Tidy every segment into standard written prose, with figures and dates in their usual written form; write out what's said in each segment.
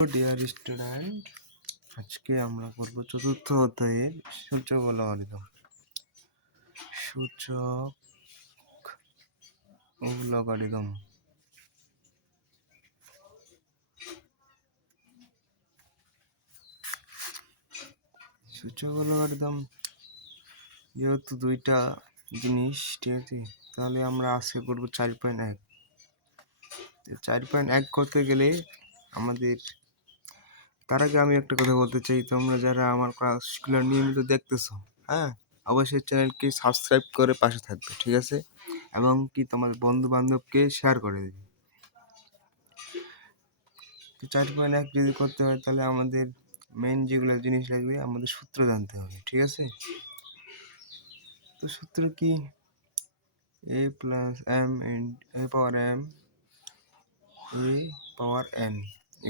Dear student, আজকে আমরা করব চতুর্থ অধ্যায়ের সূচক ও লগারিদম। সূচক ও লগারিদম। সূচক ও লগারিদম যেহেতু দুইটা জিনিস, ঠিক আছে, তাহলে আমরা আজকে করব 4.1। 4.1 করতে গেলে আমাদের, তার আগে আমি একটা কথা বলতে চাই, তোমরা যারা আমার ক্লাসগুলো নিয়মিত দেখতেছো, হ্যাঁ, অবশ্যই চ্যানেলকে সাবস্ক্রাইব করে পাশে থাকবে, ঠিক আছে, এবং কি তোমার বন্ধু বান্ধবকে শেয়ার করে দেবে। 4.1 যদি করতে হয় তাহলে আমাদের মেইন যেগুলো জিনিস লাগবে, আমাদের সূত্র জানতে হবে, ঠিক আছে। তো সূত্র কি? a plus m a power m a power n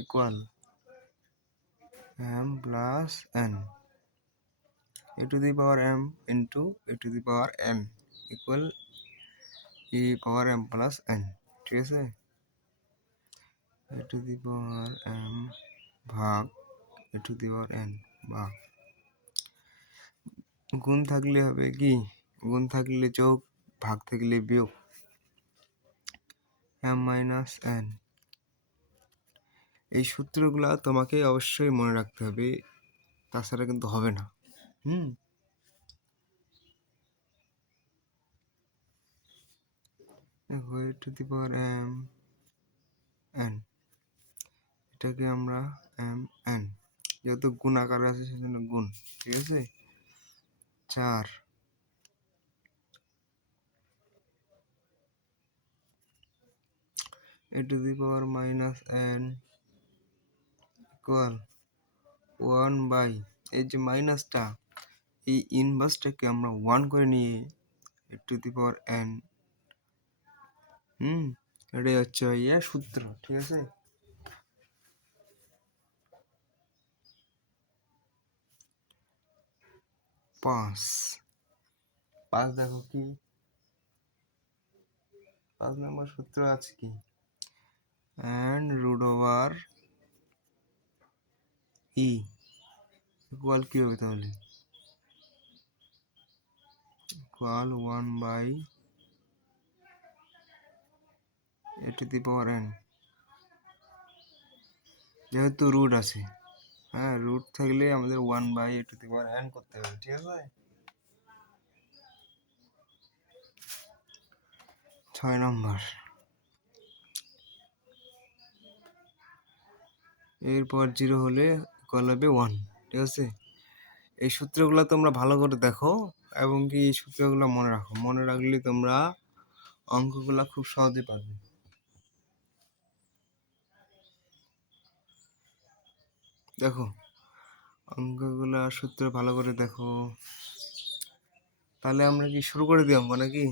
equal m plus n a to the power m into a to the power n equal e power m plus n, ঠিক আছে। a to the power m ভাগ a to the power n ভাগ গুণ থাকলে হবে কি? গুণ থাকলে যোগ, ভাগ থাকলে বিয়োগ। m মাইনাস n, এই সূত্রগুলা তোমাকে অবশ্যই মনে রাখতে হবে, তাছাড়া কিন্তু হবে না। দেখো a to the power m n, এটাকে আমরা m n, যেহেতু গুণ আকারে আছে সেজন্য গুণ, ঠিক আছে। 4 a to the power minus n equal 1 by, এই যে মাইনাসটা, এই ইনভার্সটাকে আমরা 1 করে নিয়ে a to the power n, এটাই হচ্ছে ভাইয়া সূত্র, ঠিক আছে। পাঁচ দেখো কি 5 নম্বর সূত্র আছে কি? and root over e equal কি হবে তাহলে? Equal 1 by a to the power n, যেহেতু রুট আছে, হ্যাঁ, রুট থাকলে আমাদের 1 by a to the power n করতে হবে, ঠিক আছে। 6 নম্বর, এরপর 0 হলে ইকুয়াল হবে 1, ঠিক আছে। এই সূত্রগুলো তোমরা ভালো করে দেখো এবং কি এই সূত্রগুলো মনে রাখো, মনে রাখলে তোমরা অঙ্কগুলো খুব সহজে পারবে। দেখো অঙ্কগুলা সূত্র ভালো করে দেখো, তাহলে আমরা কি শুরু করে দিই অঙ্ক নাকি?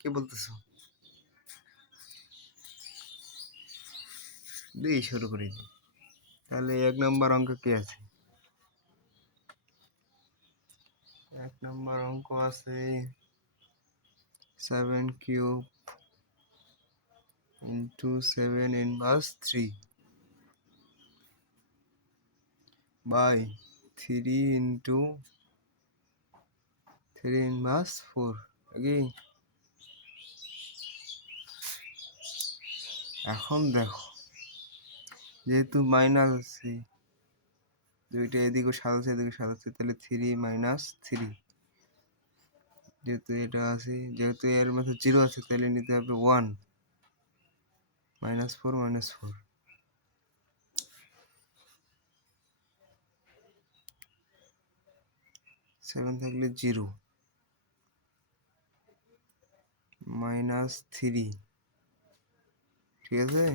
কি বলতেছো? দিই শুরু করে দিই। তাহলে 1 নম্বর অঙ্ক কি আছে? 1 নম্বর অঙ্ক আছে 7 cube into 7 inverse 3 by 3 into 3 inverse 4, নাকি? এখন দেখো, যেহেতু মাইনাস আছে, দুইটা এদিকে সাজাচ্ছে এদিকে সাজাচ্ছে, তাহলে 3 মাইনাস 3, যেহেতু এটা আছে, যেহেতু এর মধ্যে 0 আছে, তাহলে নিতে হবে 1 মাইনাস 4 মাইনাস 4, 7 থাকলে 0 মাইনাস 3, ঠিক আছে।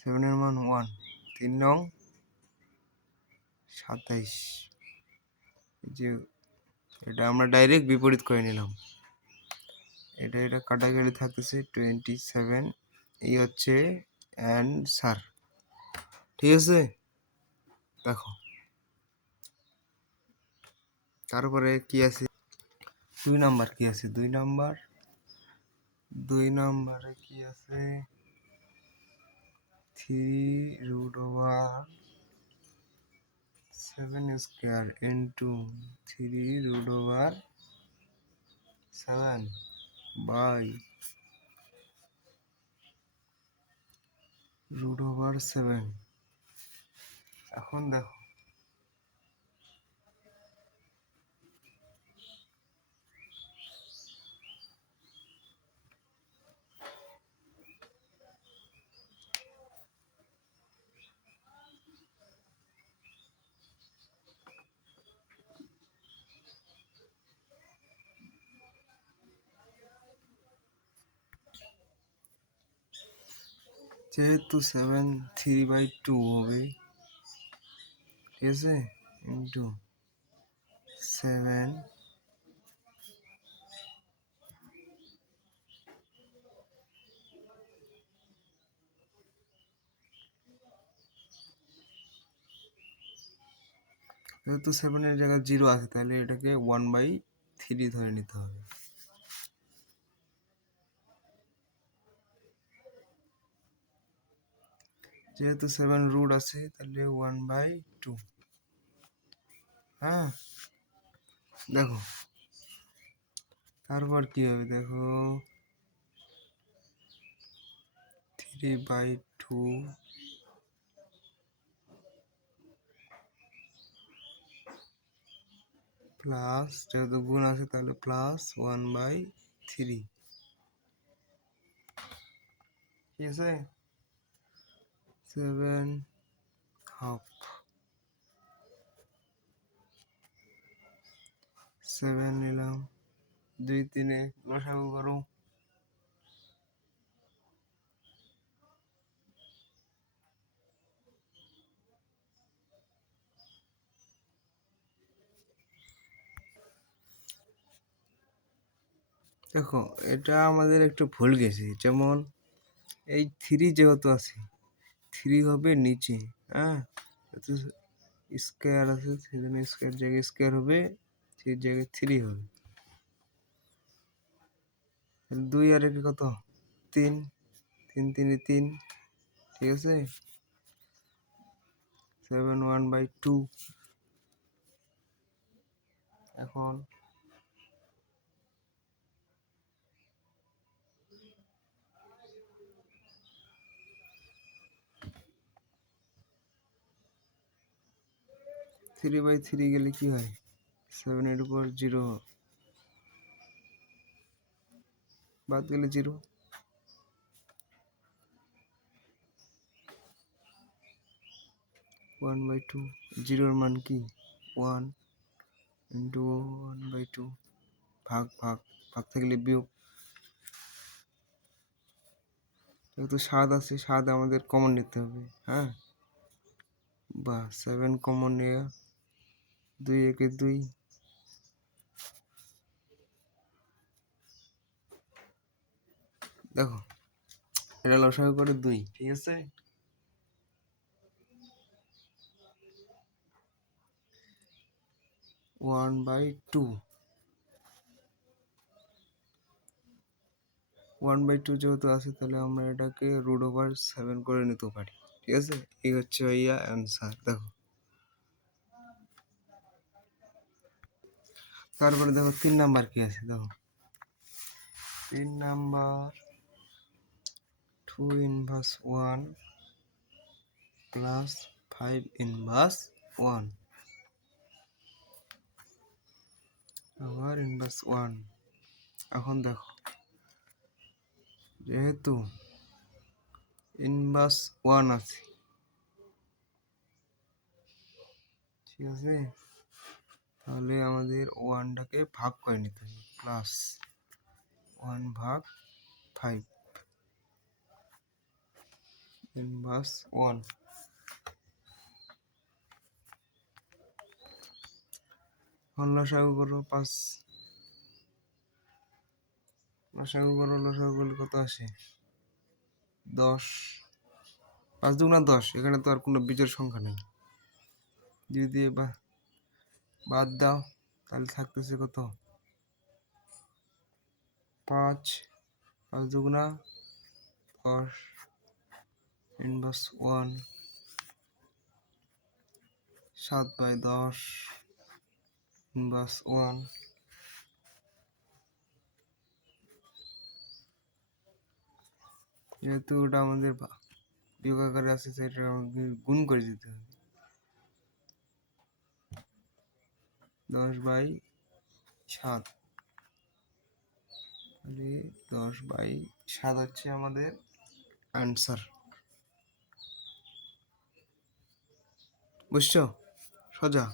7 এর মান 1, 3 নং 27, যে এটা আমরা ডাইরেক্ট বিপরীত করে নিলাম, এটা কাটাকাটি থাকতেছে 27, এই হচ্ছে অ্যান্সার, ঠিক আছে। দেখো তারপরে কি আছে, 2 নাম্বার কি আছে? 2 নাম্বার 2 নম্বরে কি আছে 3√7 স্কয়ার ইনটু 3√7 বাই √7। এখন দেখো যেহেতু 7 3/2 হবে, ঠিক আছে, ইন্টু 7 যেহেতু 7 এর জায়গায় 0 আছে তাহলে এটাকে 1/3 ধরে নিতে হবে। যেহেতু 7 রুট আছে তাহলে 1/2। হ্যাঁ, দেখো তারপর কি হবে দেখো 3/2 প্লাস, যেহেতু গুণ আছে তাহলে প্লাস 1/3, ঠিক আছে। 7 হাফ 7 নিলাম, 2 3 লসাগু করো। দেখো এটা আমাদের একটু ভুল গেছে, যেমন এই 3 যেহেতু আছে 3 হবে নিচে, হ্যাঁ, স্কয়ার আছে সেজন্য স্কয়ার জায়গায় স্কয়ার হবে, 3 জায়গায় 3 হবে। 2 আর 1 কত 3, 3 3 3, ঠিক আছে। 7 1/2। এখন 3/3 গেলে কি হয় 7 এর উপর 0 বাদ গেলে 0। 1/2 0 এর মান কি 1 ইন্টু 1/2 ভাগ ভাগ ভাগ থাকলে বিয়োগ। যেহেতু 7 আছে 7 আমাদের কমন নিতে হবে, হ্যাঁ, বা 7 কমন নিয়ে 2 একে 2, দেখো এটা লসাগু করে 2, ঠিক আছে। 1/2 1/2 যেহেতু আছে তাহলে আমরা এটাকে √7 করে নিতে পারি, ঠিক আছে। এই হচ্ছে ভাইয়া অ্যান্সার। দেখো তারপরে দেখো 3 নাম্বার কি আছে, দেখো 3 নাম্বার 2 ইনভার্স 1 প্লাস 5 ইনভার্স 1 আবার ইনভার্স 1। এখন দেখো যেহেতু ইনভার্স 1 আছে, ঠিক আছে, তাহলে আমাদের 1টাকে ভাগ করে নিতে হবে, প্লাস 1/5 ইনভার্স 1। এখন লসাগু করো 5, লসাগু করলে কত আসে 10, 5 দুগুণা 10, এখানে তো আর কোনো বিজোড় সংখ্যা নেই, যদি বাদ দাও তাহলে থাকতেছে কত 5 5 দুগুণা 10 ইনভার্স 1 7/10 ইনভার্স 1 যেহেতু ওটা আমাদের বিয়োগ আকারে আছে সেটা আমাকে গুণ করে দিতে হবে 10/7 তাহলে 10/7 হচ্ছে আমাদের আনসার বুঝছো সোজা